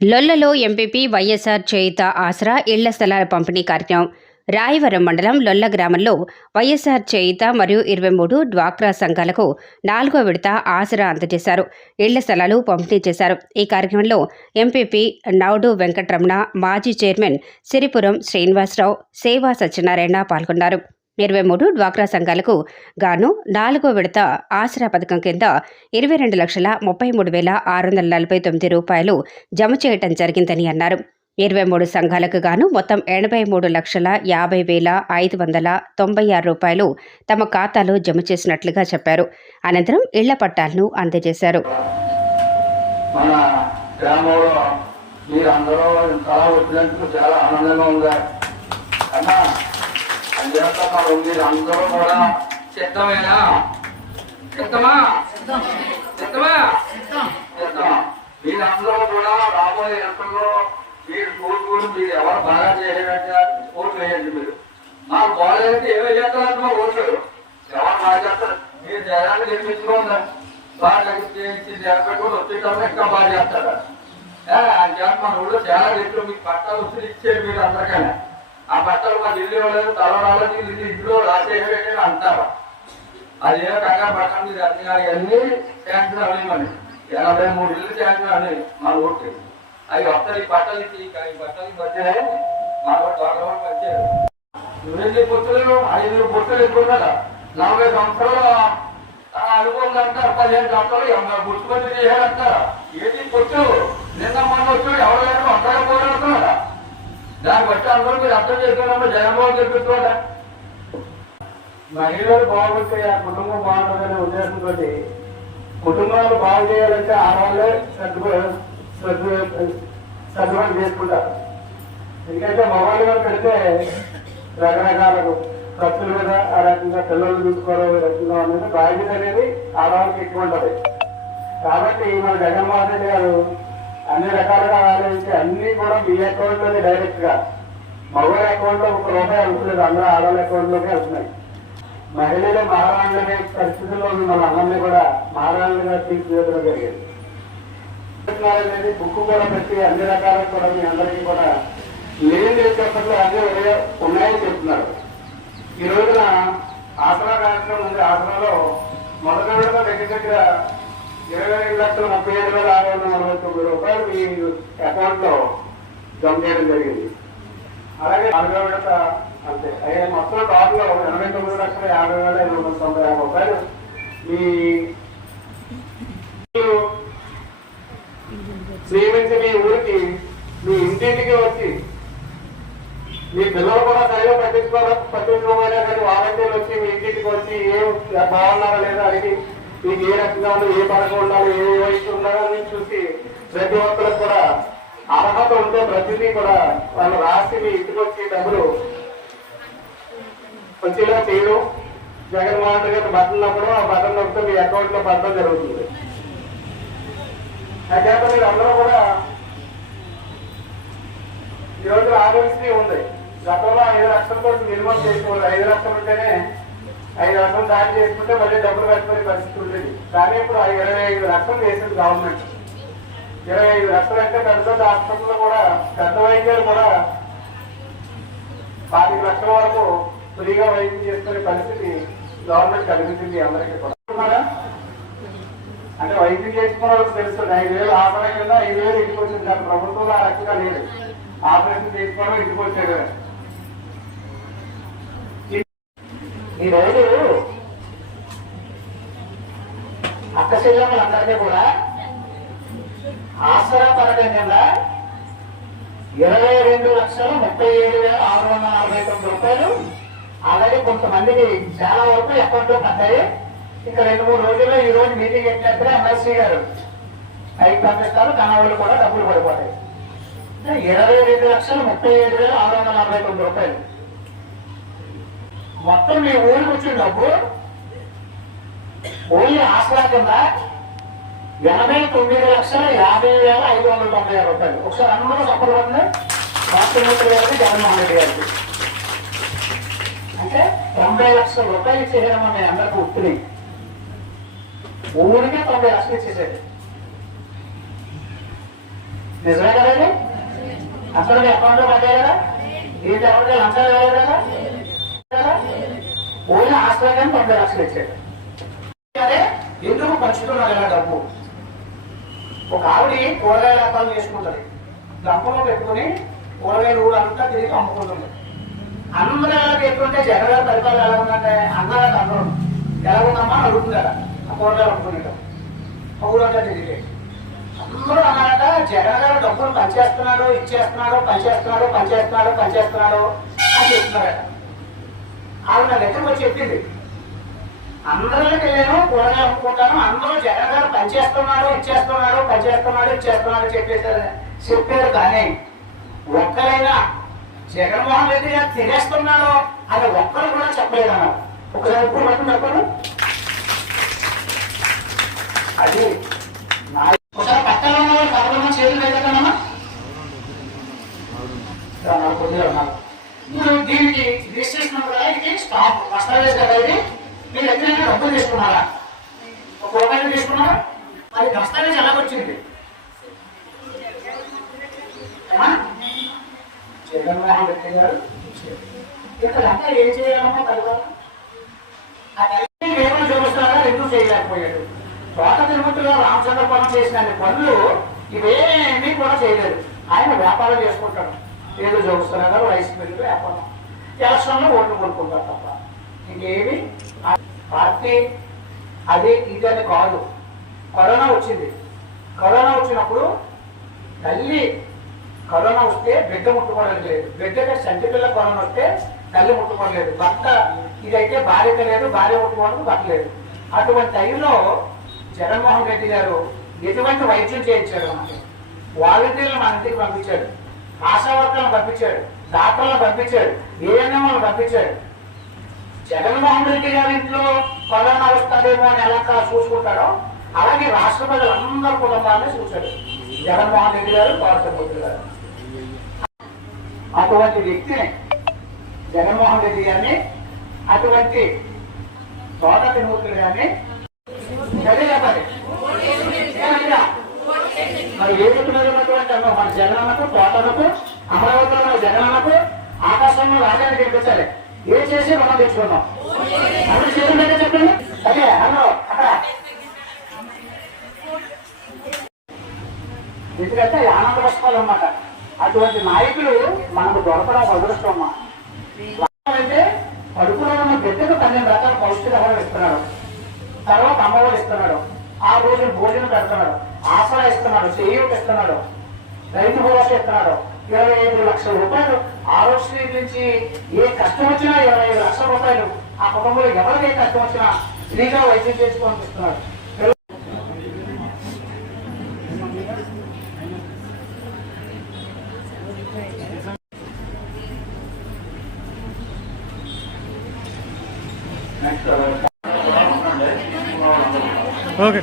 లొల్లలో MPP YSR చేయుత ఆసరా ఇళ్ళ స్థలాల పంపిణీ కార్యక్రమం. రాయవరం మండలం లొల్ల గ్రామంలో వైఎస్ఆర్ చేయుత మరియు ఇరవై మూడు డ్వాక్రా సంఘాలకు నాలుగో విడత ఆసరా అందజేశారు. ఇళ్ళ స్థలాలు పంపిణీ చేశారు. ఈ కార్యక్రమంలో ఎంపీపీ నౌడు వెంకటరమణ మాజీ చైర్మన్ సిరిపురం శ్రీనివాసరావు సేవా సత్యనారాయణ పాల్గొన్నారు. ఇరవై మూడు డ్వాక్రా సంఘాలకు గాను నాలుగో విడత ఆసరా పథకం కింద ఇరవై రెండు లక్షల ముప్పై మూడు వేల ఆరు వందల నలభై తొమ్మిది రూపాయలు జమ చేయటం జరిగిందని అన్నారు. ఇరవై మూడు సంఘాలకు గాను మొత్తం ఎనభై మూడు లక్షల యాభై వేల ఐదు వందల తొంభై ఆరు రూపాయలు తమ ఖాతాలో జమ చేసినట్లుగా చెప్పారు. అనంతరం ఇళ్ళ పట్టాలను అందజేశారు. మన గ్రామంలో మీరందరూ ఇంతలా వచ్చినందుకు చాలా ఆనందంగా ఉంది అన్నా అంచేత మనం మీరందరూ కూడా సిద్ధమేనా సిద్ధమా సిద్ధమా సిద్ధం మీరందరూ కూడా రాబోయే ఎంతలో మీరు కోరుకుని మీరు ఎవరు బాగా చేయలేదంటే ఓట్లు వేయండి మీరు మాకు బాగాలంటే ఏమీ చేస్తారంటే మా ఓట్లు ఎవరు బాగా చేస్తారు మీరు జనాన్ని గెలిపించుకోండి బాగా చేయించి జరగకుండా వచ్చేటప్పుడు ఇంకా బాగా చేస్తారా చెప్పి మన ఊళ్ళో చాలా రేట్లు మీకు పట్టాలు వచ్చి ఇచ్చేది మీరు అందరికైనా ఆ బట్టలు మాకు ఇల్లు ఇవ్వలేదు తల రాలేదు ఇల్లు ఇంట్లో రాసేయండి అంటారు అది ఏ కంగారు పట్టణం మీద అన్ని అన్ని శాంక్షన్ అవ్వమని ఎనభై మూడు ఇల్లు శాంక్షన్ అని మన ఊరికి. అవి ఒక్కరి బట్టలు ఇచ్చి ఈ బట్టలు మధ్య మా తోటలో వచ్చారు నువ్వెన్ని పుట్టలు ఐదు పుట్టలు ఎక్కువ కదా నలభై సంవత్సరాలు ఆ, అనుభవం అంటారు పదిహేను సంవత్సరాలు ఎనభై గుర్తుపట్టి చేయాలంటారా? ఏది పొత్తు? నిన్న మొన్న వచ్చాడు ఎవరు లేకుండా ఒక్కడే పోరాడుతున్నారా? దాన్ని బట్టి అందరూ మీరు అర్థం చేసుకున్నప్పుడు జగన్మోహన్ గెలుపుకోవాలా మహిళలు బాగుంటే ఆ కుటుంబం బాగుంటుందనే ఉద్దేశంతో కుటుంబాలు బాగు చేయాలంటే ఆడవాళ్ళే సర్దుబాటు చేసుకుంటారు. ఎందుకంటే మొబైల్ పెడితే రకరకాల ఖర్చుల మీద ఆ రకంగా పిల్లలు చూసుకోవడం రకంగా అనేది బాధ్యత అనేది ఆడవాళ్ళకి ఎక్కువ ఉంటుంది. కాబట్టి మన జగన్మోహన్ రెడ్డి గారు అన్ని రకాలుగా ఆలోచించి అన్ని కూడా మీ అకౌంట్లోనే డైరెక్ట్గా. మగవాళ్ళ అకౌంట్లో ఒక రూపాయి వెళ్తలేదు అందరూ ఆడవాళ్ళ అకౌంట్ లోకే వెళ్తున్నాయి మహిళలు మహారాణులనే పరిస్థితుల్లో ఉన్న మన అందరినీ కూడా మహారాణులుగా తీర్చిదిద్దడం జరిగింది. అనేది బుక్ కూడా పెట్టి అన్ని రకాల కూడా మీ అందరికీ కూడా లేని చెప్పట్లో అన్ని ఉన్నాయని చెప్తున్నారు. ఈ రోజున ఆసరా కార్యక్రమం ఉంది. ఆసరాలో మొదటి దగ్గర దగ్గర ఇరవై ఐదు లక్షల ముప్పై ఏడు వేల ఆరు వందల నలభై తొమ్మిది రూపాయలు మీ అకౌంట్లో జమ చేయడం జరిగింది. అలాగే నలభై విడత అంతే. అయ్యే మొత్తం టోటల్ ఎనభై తొమ్మిది లక్షల యాభై వేల ఎనిమిది వందల తొంభై ఆరు రూపాయలు మీ శ్రీమించి మీ ఊరికి మీ ఇంటింటికి వచ్చి మీ పిల్లలు కూడా సరిగా పట్టించుకోవాలి పట్టించుకోవాలి కానీ వాలంటీర్లు వచ్చి మీ ఇంటికి వచ్చి ఏం బాగున్నారా లేదా అడిగి మీకు ఏ రకంగా ఏ పథకం ఉండాలి ఏ వయసు ఉండాలని చూసి ప్రతి ఒక్కరికి కూడా అర్హత ఉంటే ప్రతిదీ కూడా వాళ్ళు రాసి మీ ఇంటికి వచ్చి డబ్బులు వచ్చేలా చేయడం. జగన్మోహన్ రెడ్డి గారు బటన్ నొక్కడం ఆ బటన్ నొక్కితే మీ అకౌంట్లో పడడం జరుగుతుంది. అదే మీరు అందరూ కూడా ఈరోజు రోజు ఉంది. గతంలో ఐదు లక్షలతో నిర్మాణం చేసుకోవాలి ఐదు లక్షలు ఉంటేనే ఐదు వందలు దాడి చేసుకుంటే మళ్ళీ డబ్బులు కట్టుకునే పరిస్థితి ఉండేది కానీ ఇప్పుడు ఆ ఇరవై ఐదు లక్షలు వేసింది గవర్నమెంట్ ఇరవై ఐదు లక్షలు అంటే పెద్ద పెద్ద హాస్పిటల్లో కూడా పెద్ద వైద్యాలు కూడా పాతిక లక్షల వరకు ఫ్రీగా వైద్యం చేసుకునే పరిస్థితి గవర్నమెంట్ కలిగించింది అందరికీ కూడా. అంటే వైద్యం చేసుకున్న వాళ్ళకి తెలుస్తుంది ఐదు వేలు ఆపరేషన్ కింద ఐదు వేలు ఇంటికి వచ్చింది. దాని ప్రభుత్వంలో ఆ రకంగా లేదు. ఆపరేషన్ చేసుకోవడం ఇంటికి వచ్చేది. ఈ రోజు అక్క చెల్లెమ్మలందరికీ కూడా ఆసరా పథకం కింద ఇరవై రెండు లక్షలు ముప్పై ఏడు వేల ఆరు వందల నలభై తొమ్మిది రూపాయలు. అలాగే కొంతమందికి చాలా వరకు అకౌంట్లో పడ్డాయి. ఇంకా రెండు మూడు రోజుల్లో ఈ రోజు మీటింగ్ ఎట్లయితే ఎమ్మెల్సీ గారు. ఐదు పంపిస్తారు కనవాళ్ళు కూడా డబ్బులు పడిపోతాయి. ఇరవై రెండు లక్షలు ముప్పై ఏడు వేల ఆరు వందల నలభై తొమ్మిది రూపాయలు. మొత్తం మీ ఊరికి వచ్చిన డబ్బు ఓన్లీ ఆసరా కింద ఎనభై తొమ్మిది లక్షల యాభై వేల ఐదు వందల తొంభై ఆరు రూపాయలు. ఒకసారి అందరూ సఫలు పడింది రాష్ట్రమంత్రి గారికి జగన్మోహన్ రెడ్డి గారికి. అంటే తొంభై లక్షల రూపాయలు ఇచ్చేయడం మీ అందరికి ఉత్తిని ఊరికే తొంభై లక్షలు ఇచ్చేసేది. నిజమే కదండి అసలు అకౌంట్లో పడ్డాయి కదా? దీంట్లో ఎవరికైనా లంచాలు కదా? పోయిన ఓన్లీ కానీ తొంభై లక్షలు ఇచ్చాడు. అదే ఎందుకు పంచుతున్నారు ఇలా డబ్బు? ఒక ఆవిడ కూరగాయల వ్యాపారం చేసుకుంటుంది. డబ్బులో పెట్టుకుని కూరగాయలు ఊరంతా తిరిగి అమ్ముకుంటుంది. అందరూ ఎలా పెట్టుకుంటే జగన్ పరిపాలన ఎలా ఉందంటే అందరూ అందరూ ఎలా ఉందమ్మా? అని అడుగుతుంది ఆ కూరగాయలు అమ్ముకునేటం ఊరంతా తిరిగి. అందరూ అన్నారట జగన్ గారు డబ్బులు పనిచేస్తున్నాడు ఇచ్చేస్తున్నాడు పనిచేస్తున్నాడు పనిచేస్తున్నాడు పనిచేస్తున్నాడు అని చెప్తున్నారట ఆవిడ నా దగ్గరకు వచ్చి చెప్పింది. అందరికి వెళ్ళాను కూరగాయలు అమ్ముకుంటాను అందరూ జగన్ గారు పనిచేస్తున్నాడు ఇచ్చేస్తున్నాడు పనిచేస్తున్నాడు ఇచ్చేస్తున్నాడు చెప్పేసారు చెప్పారు కానీ ఒక్కరైనా జగన్మోహన్ రెడ్డి గారు తినేస్తున్నాడు అని ఒక్కరు కూడా చెప్పలేదు అన్నారు. ఒకసారి ఇప్పుడు పట్టు చెప్పండి. అది ఒకసారి పక్కన ఉన్న వాళ్ళు కబుర్లో చేతులు పెట్టకమ్మా. కొద్దిగా ఉన్నారు. మీరు దీనికి రిజిస్ట్రేషన్ ఉంది కదా ఇది మీరు ఎక్కడైనా డబ్బులు తీసుకున్నారా? ఒక రూపాయలు తీసుకున్నారా? మరి దస్తావేజ్ ఎలా వచ్చింది. జగన్మోహన్ రెడ్డి గారు ఇక్కడ అంతా ఏం చేయాలమ్మా తర్వాత అదన్నీ కేవలం చూపిస్తున్నారా ఎందుకు చేయలేకపోయాడు? తోట రామచంద్ర రామచంద్రపురం చేసిన పనులు ఇవేమీ కూడా చేయలేదు. ఆయన వ్యాపారం చేసుకుంటాడు. ఏదో జోగుస్తున్నారు గారు రైస్ మిల్లు వ్యాపారం. ఎలక్షన్లో ఓట్లు కొనుక్కుంటారు తప్ప. ఇంకేమి? పార్టీ అదే ఇది అని కాదు. కరోనా వచ్చింది. కరోనా వచ్చినప్పుడు తల్లి కరోనా వస్తే బిడ్డ ముట్టుకోవడం లేదు. బిడ్డకి సంచిపిల్ల కరోనా వస్తే తల్లి ముట్టుకోలేదు భర్త ఇదైతే భార్యక లేదు భార్య ముట్టుకోవడం భర్త లేదు. అటువంటి టైంలో జగన్మోహన్ రెడ్డి గారు ఎటువంటి వైద్యం చేయించాడు మనకి వాలంటీర్లు మన ఇంటికి పంపించాడు. ఆశా వర్కర్లను పంపించాడు. డాక్టర్లను పంపించాడు. ఏఎన్ఎంలను పంపించాడు. జగన్మోహన్ రెడ్డి గారి ఇంట్లో కరోనా వస్తుందేమో అని ఎలా చూసుకుంటాడో అలాగే రాష్ట్ర ప్రజలందరి కుటుంబాన్ని చూశాడు జగన్మోహన్ రెడ్డి గారు పార్టీ గారు. అటువంటి వ్యక్తిని జగన్మోహన్ రెడ్డి గారిని అటువంటి తోట తిరుమూర్తి గారిని అదే మరి ఏ ఉన్నటువంటి అన్న మన జగనన్నకు తోటలకు అమరావతిలో ఉన్న జగనన్నకు ఆకాశంలో రాజాన్ని గెలిపించాలి ఏ చేసి మనం తెచ్చుకున్నాం అప్పుడు చేయాలంటే చెప్పండి. అదే అన్న అక్కడ. ఎందుకంటే ఆనంద పుష్పాలు అన్నమాట. అటువంటి నాయకులు మనకు దొరకడం అదృష్టం అమ్మా కడుపులో ఉన్న బిడ్డకు పన్నెండు రకాల పౌష్టికాహారం ఇస్తున్నాడు తర్వాత అమ్మఒడి ఇస్తున్నాడు ఆ రోజు భోజనం పెడుతున్నాడు ఆసరా ఇస్తున్నాడు చేయూట ఇస్తున్నాడు రైతు భరోసా ఇస్తున్నాడు ఇరవై ఐదు లక్షల రూపాయలు ఆరోగ్యశ్రీ నుంచి ఏ కష్టం వచ్చినా ఇరవై ఐదు లక్షల రూపాయలు ఆ కుటుంబంలో ఎవరికి ఏ కష్టం వచ్చినా ఫ్రీగా వైద్యం చేసుకోవాలని ఇస్తున్నాడు ఓకే